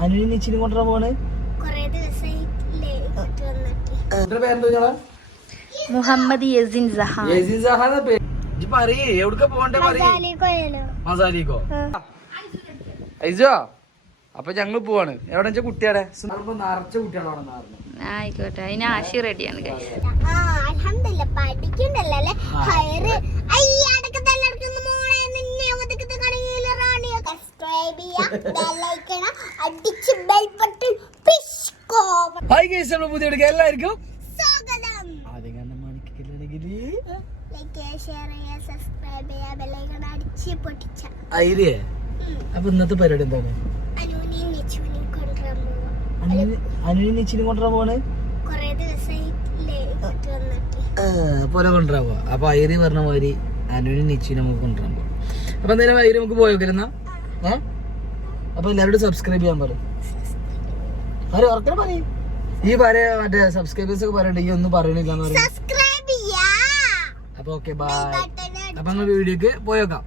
അനുവിന് നിച്ചിനും കൊണ്ടുവരാൻ പോണ് മുഹമ്മദ് യസിൻ സഹാൻ. യസീൻ പറയേ മസാലിക്കോ ഐസോ അപ്പൊ ഞങ്ങൾ പോവാണ്. എവിടെ കുട്ടിയാടെ? നിറച്ച കുട്ടികളാണ് ആയിക്കോട്ടെ അതിന് ആശി റെഡിയാണ് guys. ആ അൽഹംദുലില്ലാ പഠിക്കണ്ടല്ലോ അല്ലേ ആ. ഹയറ് അയ്യടക്ക് തല്ലടക്കുന്ന മോളെ നിന്നെ ഒതുക്കത്തെ കണിയിൽ റാണി സബ്സ്ക്രൈബ് ചെയ്യാ ബെൽ ഐക്കൺ അടിച്ച് ബെൽ ബട്ടൺ പിസ്കോ ഹായ് ഗൈസ് നമ്മൾ പുതിയ എടുക്കുക എല്ലാവർക്കും സ്വാഗതം. ആദ്യം കാരണം മണിക്കല്ലെങ്കിൽ ഐരിയേ അപ്പൊ ഇന്നത്തെ പരിപാടി എന്താണ്? അനുവിനെ കൊണ്ടുവരാൻ പോലെ കൊണ്ടുവരാൻ പോവാ. അപ്പൊ ഐരി പറഞ്ഞ മാതിരി അനുവിന് നിച്ചിനും നമുക്ക് കൊണ്ടുവരാൻ പോവാം. അപ്പൊ എന്തായാലും ഐരി നമുക്ക് പോയോക്കിരുന്ന ഏ അപ്പൊ എല്ലാവരോടും സബ്സ്ക്രൈബ് ചെയ്യാൻ പറയും ആരും ഓർക്കണം പറയും. ഈ പറയ മറ്റേ സബ്സ്ക്രൈബേഴ്സ് ഒക്കെ പറയണ്ട ഈ ഒന്നും പറയണില്ല എന്ന് പറയും അപ്പൊ ഓക്കെ ബൈ അപ്പൊ നിങ്ങൾ വീഡിയോക്ക് പോയേക്കാം.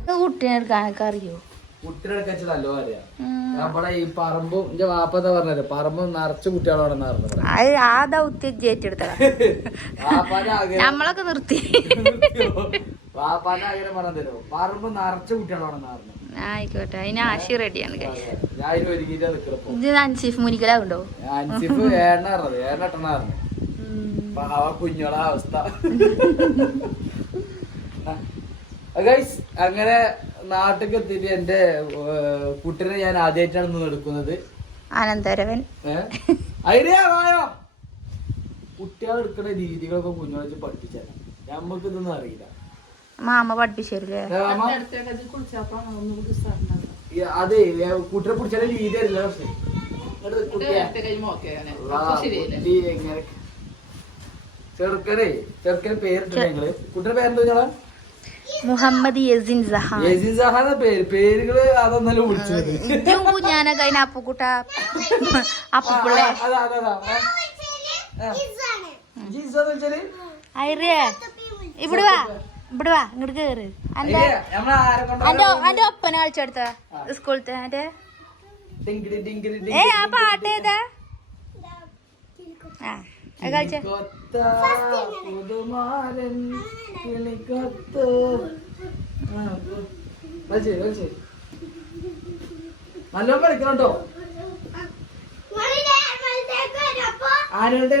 ഇത് കുട്ടീനെ എടുക്കാനൊക്കെ അറിയോ? കുട്ടികളൊക്കെ നല്ലോ അറിയാം. ഉം. നമ്മുടെ ഈ പറമ്പും എന്റെ വാപ്പത പറഞ്ഞത്? പറമ്പും നിറച്ച് കുട്ടികളാണെന്ന് പറഞ്ഞത് അത് ആ ദൗത്യം ഏറ്റെടുത്തതാ. വാപ്പാന്റെ ആഗ്രഹം. നമ്മളൊക്കെ നിർത്തി. വാപ്പാന്റെ ആഗ്രഹം പറഞ്ഞു തരുമോ പറമ്പ് നിറച്ച് കുട്ടികളാണെന്ന് പറഞ്ഞു ആയിക്കോട്ടെ അതിന് ആശി റെഡിയാണ് ഇത് അൻസീഫ് മുനിക്കലാവുണ്ടോ? കുഞ്ഞോളെ അവസ്ഥ. ഗൈസ് അങ്ങനെ നാട്ടിൽ എത്തിയിട്ട് എന്റെ കുട്ടിനെ ഞാൻ ആദ്യമായിട്ടാണ് ഇന്ന് എടുക്കുന്നത്. അനന്തരവൻ കുട്ടികൾ എടുക്കുന്ന രീതികളൊക്കെ കുഞ്ഞോളെ പഠിപ്പിച്ചാൽ നമ്മക്ക് ഇതൊന്നും അറിയില്ല. മാമ പഠിപ്പിച്ചു തരില്ലേ ഏ, മാമ? ഈ അതെ കൂട്ടിനെ പിടിച്ചാൽ രീതി അറിയില്ല പക്ഷേ. ചെറുക്കനെ ചെറുക്കന് നിങ്ങൾ? കുട്ടിയുടെ പേരെന്തോ നിങ്ങളെ? മുഹമ്മദ് യസിൻ സഹാൻ. യസീൻ പേര്. പേരുകൾ അതൊന്നല്ല വിളിച്ചത്. അതിന് അപ്പുക്കുട്ട അപ്പുപ്പിള്ളേ ഇവിടെ വാ. ഇവിടെ വാ ഇങ്ങോട്ട് കേറ്. അന്റെ നമ്മളെ ആരെ കൊണ്ടാ അന്റെ ഒപ്പന കളിച്ചെടുത്ത സ്കൂളത്തെ അന്റെ ഏ ആ പാട്ട് ഏതാ? ആ കളിച്ച. നല്ലോണം കളിക്കണം കേട്ടോ. ആരുടെ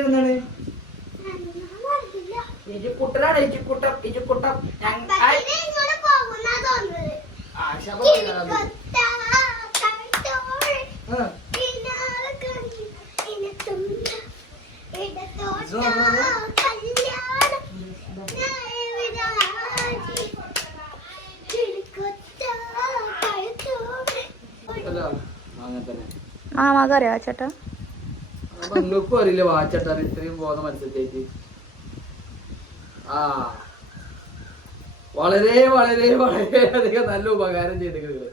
ഇജുക്കുട്ടനാണ് ഇജുക്കുട്ടം ഇജുക്കുട്ടം മാമാക്ക് അറിയാ ചേട്ടാ അറിയില്ല വാച്ചേട്ടാ ഇത്രയും ബോധം മനസ്സിലായിട്ട്. ആ. വളരെ വളരെ വളരെ അധികം നല്ല ഉപകാരം ചെയ്തിട്ടുണ്ട്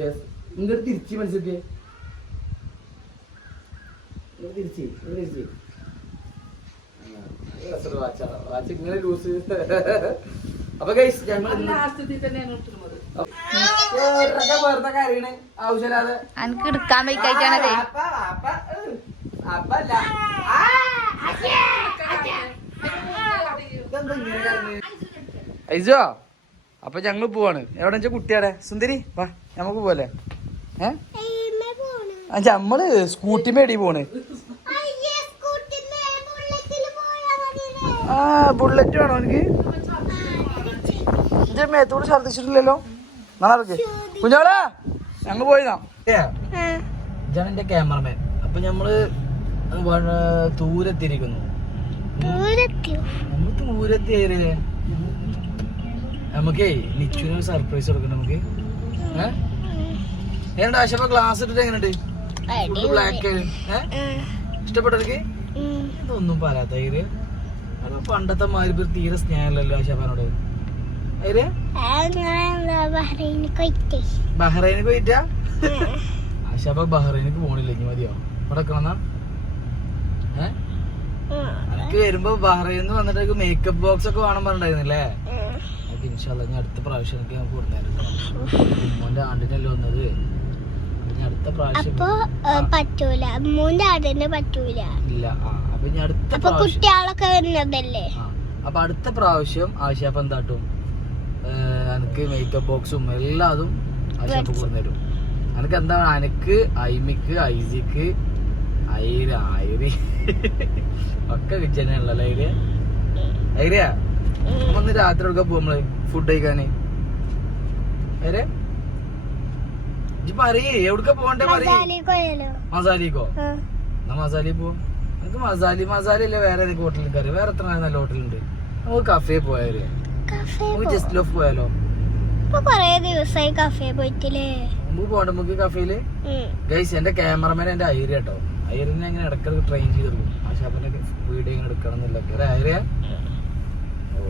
യെസ് ഇങ്ങോട്ട് തിരിച്ച് മനസ്സിലെ തിരിച്ച് തിരിച്ച്. ആ, നല്ല രസമുള്ള വാച്ചാണ് വാച്ച് ഇങ്ങനെ ലൂസ് അപ്പൊ ഗൈസ് ഞങ്ങൾ വെറുതെ കാര്യണ്. ആവശ്യമില്ലാതെ. എനിക്ക് എടുക്കാൻ അപ്പല്ല. ആ, ഇതെന്താ ഇങ്ങനെ കരഞ്ഞ്? ഐസോ അപ്പൊ ഞങ്ങൾ പോവാണ്. എവിടെ വെച്ചാ കുട്ടിയാടെ സുന്ദരി വാ നമുക്ക് പോലെ ഏ? ആ, നമ്മൾ സ്കൂട്ടി മേടി പോണ്. ആ ബുള്ളറ്റ് വേണോ എനിക്ക് ഇത് മേത്തോട് ഛർദിച്ചിട്ടില്ലല്ലോ നാളെ കുഞ്ഞോളാ ഞങ്ങൾ പോയതാ. ഇതാണ് എന്റെ ക്യാമറമാൻ അപ്പൊ ഞമ്മൾ വ- ദൂരെത്തിയിരിക്കുന്നു നമ്മൾ ദൂരെത്തിയേ നമുക്കേ നിച്ചുവിന് സർപ്രൈസ് കൊടുക്കണം നമുക്ക്. ഏണ്ട ആശപ്പ ഗ്ലാസ് ഇട്ടിട്ട് എങ്ങനെയുണ്ട്? ബ്ലാക്ക് ഏഹ് ഇഷ്ടപ്പെട്ടെനിക്ക് ഇതൊന്നും പറയാത്ത ഐര് അത് പണ്ടത്തെ മാതിരി തീരെ സ്നേഹമല്ലല്ലോ ആശാപ്പാനോട് ഐര് ബഹ്റൈന് പോയിട്ട. ആശാപ്പ ബഹ്റൈനിക്ക് പോണില്ല ഇനി മതിയോ? ഇവിടെ കിടന്നാ ഏഹ് എനിക്ക് വരുമ്പോ ബഹ്റൈന്ന് വന്നിട്ട് മേക്കപ്പ് ബോക്സ് ഒക്കെ വേണം പറഞ്ഞിട്ടുണ്ടായിരുന്നില്ലേ? അപ്പൊ ഇൻഷാല്ല ഞാൻ അടുത്ത പ്രാവശ്യം എനിക്ക് ഞാൻ കൊടുത്തായിരുന്നു ആണ്ടിനല്ലേ വന്നത്? അടുത്ത പ്രാവശ്യം അപ്പൊ പറ്റൂല. പറ്റൂല. ഇല്ല അപ്പൊ ഇനി അടുത്ത കുട്ടികളൊക്കെ വരുന്നതല്ലേ? അപ്പൊ അടുത്ത പ്രാവശ്യം ആശാപ്പ് എന്താട്ടും എനിക്ക് മേക്കപ്പ് ബോക്സും എല്ലാതും ആശാപ്പ് കൊണ്ടുവരും എനിക്ക് എന്താണ്? അനക്ക് ഐമിക്ക് ഐസിക്ക് ഐര ഐരി ഒക്കെ ഐര്യ ഐര്യ നമ്മ ഇന്ന് രാത്രി എടുക്കാൻ പോകും നമ്മൾ ഫുഡ് കഴിക്കാന് ഇജ്ജ് പറയേ എവിടക്ക പോണ്ടേ പറയേ? മസാലിക്കോ എന്നാ മസാലി പോ നമുക്ക് മസാലി മസാല അല്ലേ വേറെ ഏതൊക്കെ ഹോട്ടലിൽ കയറി വേറെ എത്ര നല്ല ഹോട്ടലുണ്ട് നമുക്ക് കഫേ പോയാൽ. നമുക്ക് ജസ്റ്റ് ലോഫ് പോയാലോ? ദിവസമായി കഫേ പോയിട്ടില്ലേ? നമുക്ക് പോണ്ട നമുക്ക് കഫേയിൽ ഗൈസ് എന്റെ ക്യാമറമാൻ എന്റെ ഐര കേട്ടോ. ഐറിനെ അങ്ങനെ ഇടക്കിടക്ക് ട്രെയിൻ ചെയ്ത് കൊടുക്കും. ആശാപ്പിന്റെ വീഡിയോ ഇങ്ങനെ എടുക്കണം ഐറിയ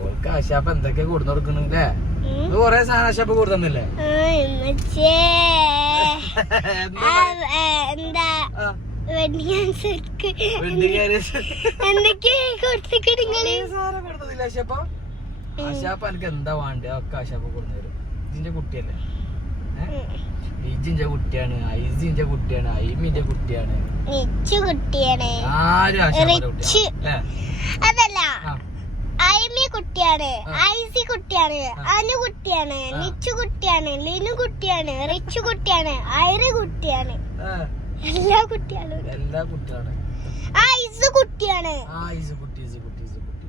ഓൾക്ക് ആശാപ്പ് എന്തൊക്കെ കൊടുന്നു കൊടുക്കണില്ലേ ഇത് കൊറേ സാധനം ആശാപ്പ് കൊടുത്തന്നില്ലേ? എന്താ ആശാപ്പ? എനിക്ക് എന്താ വേണ്ടത് ഒക്കെ ആശാപ്പ് കൊടുന്നു തരും. ഇതിന്റെ കുട്ടിയല്ലേ? ഇജിന്റെ കുട്ടിയാണ്. ഐസിന്റെ കുട്ടിയാണ്. ഐമിന്റെ കുട്ടിയാണ്. കുട്ടിയാണ്. അതല്ല. ഐമി കുട്ടിയാണ്. ഐസി കുട്ടിയാണ്. അനു കുട്ടിയാണ്. നിച്ചു കുട്ടിയാണ്. ലിനു കുട്ടിയാണ്. റിച്ചു കുട്ടിയാണ്. ഐറ കുട്ടിയാണ്. എല്ലാ കുട്ടികളും. എല്ലാ കുട്ടിയാണ് ഐസ് കുട്ടിയാണ്. ഐസ് കുട്ടി ഈസ് കുട്ടി ഈസ് കുട്ടി.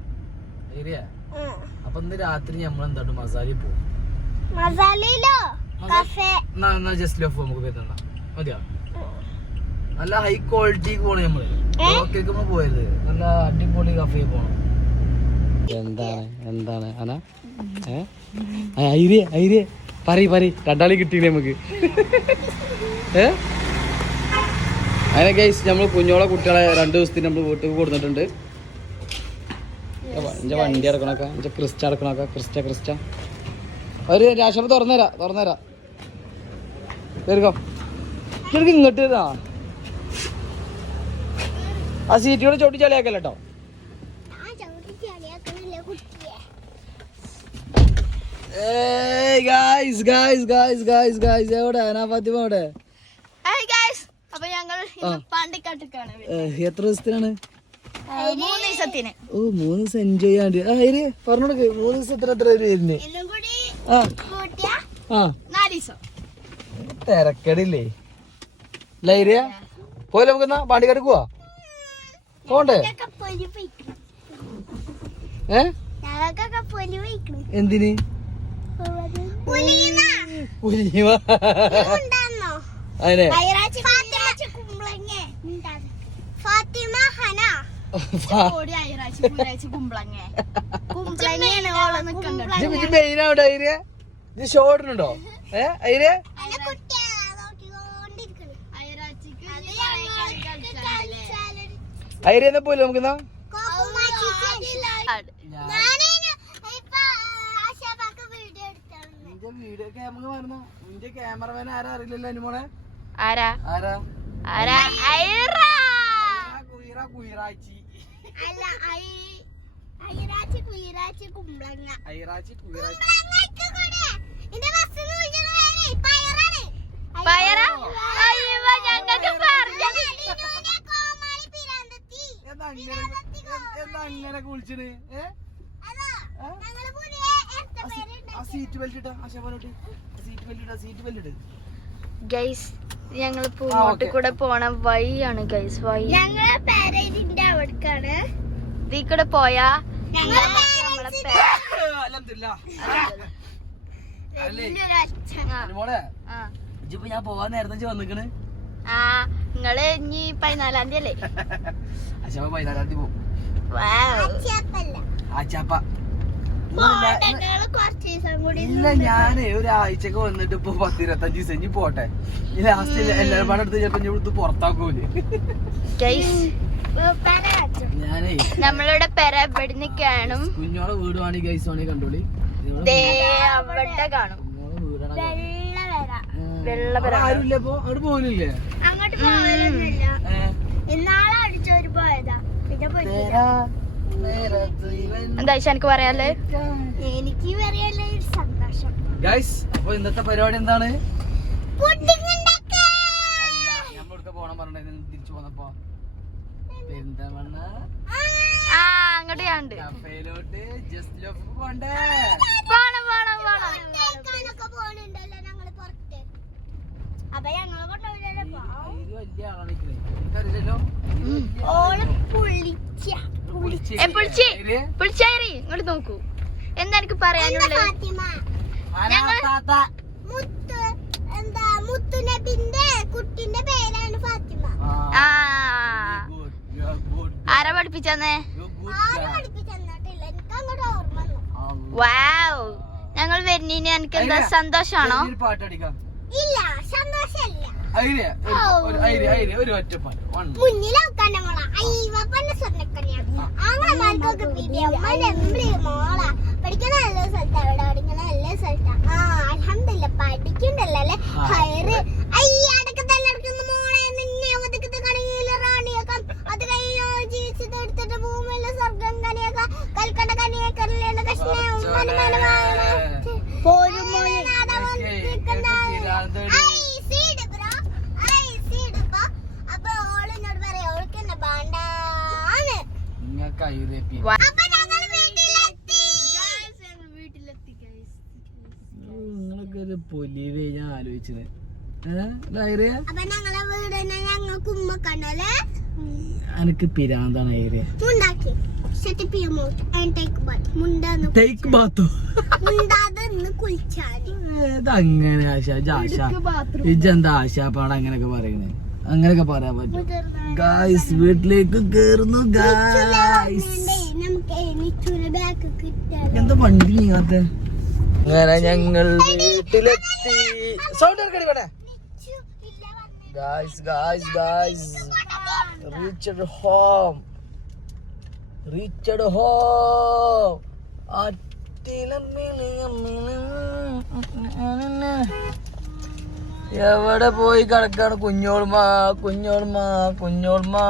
അപ്പൊ ഇന്ന് രാത്രി നമ്മൾ എന്താണ് മസാലയിൽ പോകും. മസാലയിലോ? എന്നാ ജസ്റ്റ് ലഫ് നമുക്ക് മതിയോ? നല്ല ഹൈ ക്വാളിറ്റി പോണേ നമ്മൾ? നമ്മൾ പോയത് നല്ല അടിപൊളി കഫേ പോണം. എന്താണ് എന്താണ്? അന? ഐരിയ ഐരിയ പറ പറ. രണ്ടാളി കിട്ടിയില്ലേ നമുക്ക്. ഏ? അങ്ങനെ ഗൈസ് നമ്മൾ കുഞ്ഞോളെ കുട്ടികളെ രണ്ട് ദിവസത്തിന് നമ്മൾ വീട്ടിൽ കൊടുത്തിട്ടുണ്ട്. എന്റെ വണ്ടി അടക്കണൊക്കെ എന്റെ ക്രിസ്റ്റ അടക്കണൊക്കെ. Crysta Crysta. ഒരു രാഷ്ട്രം തുറന്നുതരാ തുറന്നുതരാ തീർക്കാം ശരിക്കും ഇങ്ങോട്ട് ഇതാ ആ സീറ്റുകൾ ചോട്ടി ചളിയാക്കല്ല കേട്ടോ guys guys guys guys guys എവിടെ? അനാ ഫാത്തിമ എവിടെ? എത്ര ദിവസത്തിനാണ്? ഓ മൂന്ന് ദിവസം എൻജോയ് ചെയ്യാണ്ട് ആ ഇരി പറഞ്ഞോടക്ക്. മൂന്ന് ദിവസം എത്ര എത്ര വരുന്നേ? ആ. ആ. തിരക്കടില്ലേ? ലൈരിയ പോലെ നമുക്ക് എന്നാ പാണ്ടിക്കാട് കിടക്കുവാ പോണ്ടേ? ഏ? എന്തിന്? അതിനെ. ഫാത്തിമ ഹന. കുമ്പളങ്ങ. കുമ്പളങ്ങയാണ് ഷോട്ടിനുണ്ടോ ഷോർട്ടിനുണ്ടോ ഏ ഐരിയ ഐരിയ എന്നാ പോലെ നമുക്ക് വീഡിയോ ക്യാമറ നിന്റെ ക്യാമറമാൻ ആരാ അറിയില്ലല്ലോ അനുമോളെ ആരാ? ആരാ? ആരാ? അയറ കുയിറ കുയിറാച്ചി. അല്ല ഐ- ഐറാച്ചി കുയിറാച്ചി കുമ്പളങ്ങ. ഐറാച്ചി കുയിറാച്ചി. അങ്ങനെ കുളിച്ചിന്? സീറ്റ് ബെൽറ്റ് ഇട്ടാ ആ സീറ്റ് ബെൽറ്റ് ഇടാ സീറ്റ് ബെൽറ്റ് ഇട്. ഗൈസ് ഞങ്ങൾ പൂങ്ങോട്ട്. കൂടെ പോണ വഴിയാണ് ഗൈസ് വഴി. ഞങ്ങളെ പേരേജിന്റെ അവിടേക്കാണ്. ഇതിൽ കൂടെ പോയാ നമ്മളെ ഞാൻ പോവാൻ നേരത്തെ വന്നിക്കണ്. ആ നിങ്ങൾ ഇനി പതിനാലാം തീയതി അല്ലേ? പതിനാലാം തീയതി പോകും ഇല്ല ഞാനേ ഒരാഴ്ചക്ക് വന്നിട്ട് ഇപ്പൊ പത്ത് ഇരുപത്തഞ്ച് ദിവസം ഇനി പോട്ടെ ഈ ലാസ്റ്റ് എല്ലാരും പാടെ എടുത്ത് ചിലപ്പോ ഇവിടുത്തെ പുറത്താക്കൂലേ. ഞാനേ നമ്മളുടെ പെര ഇവിടുന്ന് കാണും. കുഞ്ഞോളെ വീട് വേണമെങ്കിൽ ഗൈസ് വേണമെങ്കിൽ കണ്ടോളി. അവിടെ കാണും. അങ്ങോട്ട് പോകലൊന്നുമില്ല ഇന്നാളെ അടിച്ചോര് പോയതാ. പിന്നെ പോയിട്ടില്ല. എന്താ എനിക്ക് പറയാല്ലേ? എനിക്ക് വരെയല്ല സന്തോഷം. ഗൈസ് അപ്പൊ ഇന്നത്തെ പരിപാടി എന്താണ്? തിരിച്ചു പോന്നപ്പോ. പെരിന്തമണ്ണ ആ. അങ്ങോട്ട് പോണ്ടേ? പോണം പോണം പോണം. അപ്പൊ ഞങ്ങളെ കൊണ്ടുപോയില്ലല്ലോ പാവം. ഇത് വലിയ ആളാണ് എനിക്കറിയില്ലല്ലോ. ഓൾ പുളിച്ച ഏ, ഇങ്ങോട്ട് നോക്കൂ. എന്താ എനിക്ക് പറയാനുള്ളത്? ഫാത്തിമ? മുത്ത് എന്താ മുത്തു നബിന്റെ കുട്ടിന്റെ പേരാണ് ഫാത്തിമ. ആ. ആരാ പഠിപ്പിച്ചെന്നേ? വാവ് ഞങ്ങൾ വരുന്നതിന് എനിക്ക് എന്താ സന്തോഷാണോ? പഠിക്കുന്ന ഇല്ല ഒരു ആങ്ങളമാർക്കൊക്കെ മോള? പഠിക്കണ നല്ല സ്ഥലത്താ അവിടെ പഠിക്കുന്ന നല്ല സ്ഥലത്താ. ആ അലഹമില്ല പഠിക്കണ്ടല്ലോ അല്ലെ? പൊലിവേ ഞാൻ ആലോചിച്ചത് എനിക്ക് പിരാന്താണ് പോട്ട് ടേക്ക് ബാത്ത് ഇതങ്ങനെ ആശ ആശ. ഇജെന്താ ആശാപ്പാട് അങ്ങനെയൊക്കെ പറയുന്നത് അങ്ങനെയൊക്കെ പറയാൻ പറ്റും ഗായ്സ് വീട്ടിലേക്ക് കേറുന്നു ഗായ്സ് എന്താ വണ്ടി നീങ്ങാത്ത? അങ്ങനെ ഞങ്ങൾ വീട്ടിലെത്തി. സൗണ്ട് എടുക്കണി വേണേ guys guys guys reached home reached home എവിടെ പോയി കിടക്കാണ് കുഞ്ഞോൾമാ കുഞ്ഞോൾമാ കുഞ്ഞോൾമാ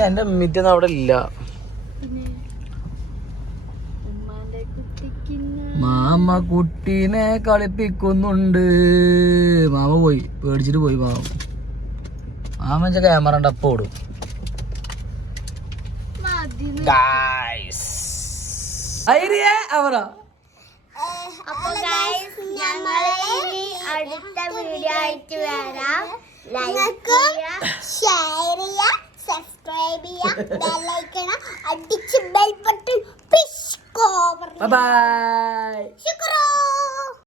എന്റെ മിറ്റൊന്നും അവിടെ ഇല്ല. മാമ കുട്ടീനെ കളിപ്പിക്കുന്നുണ്ട്. മാമ പോയി പേടിച്ചിട്ട് പോയി മാമ മാമ ക്യാമറ ഉണ്ട് അപ്പൊ ഓടും അവരാ അപ്പൊ ഗൈസ് ഞങ്ങളെ അടുത്ത വീഡിയോ ആയിട്ട് വരാം. ലൈക്ക് ഷെയർ ചെയ്യുക സബ്സ്ക്രൈബ് ബെല്ലൈക്കണം അടിച്ച് ബെൽ ബട്ടൺ 꼬 바이바이. 시끄러워.